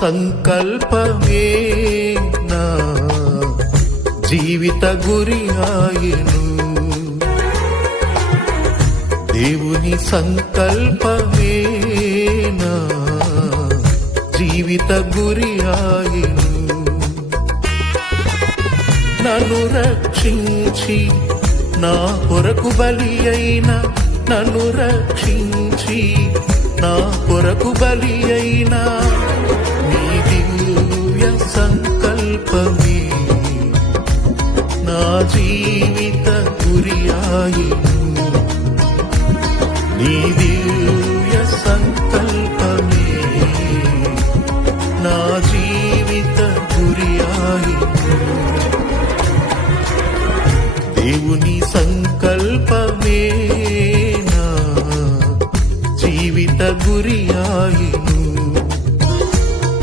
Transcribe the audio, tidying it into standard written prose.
సంకల్పమే నా జీవిత గురి ఆయను. దేవుని సంకల్పమే నా జీవిత గురి ఆయను. నన్ను రక్షించి నా కొరకు బలి అయిన, నన్ను రక్షించి నా కొరకు బలి అయిన నీ దివ్య సంకల్పమే నా జీవిత గురి ఆయను. నీ దివ్య సంకల్పమే నా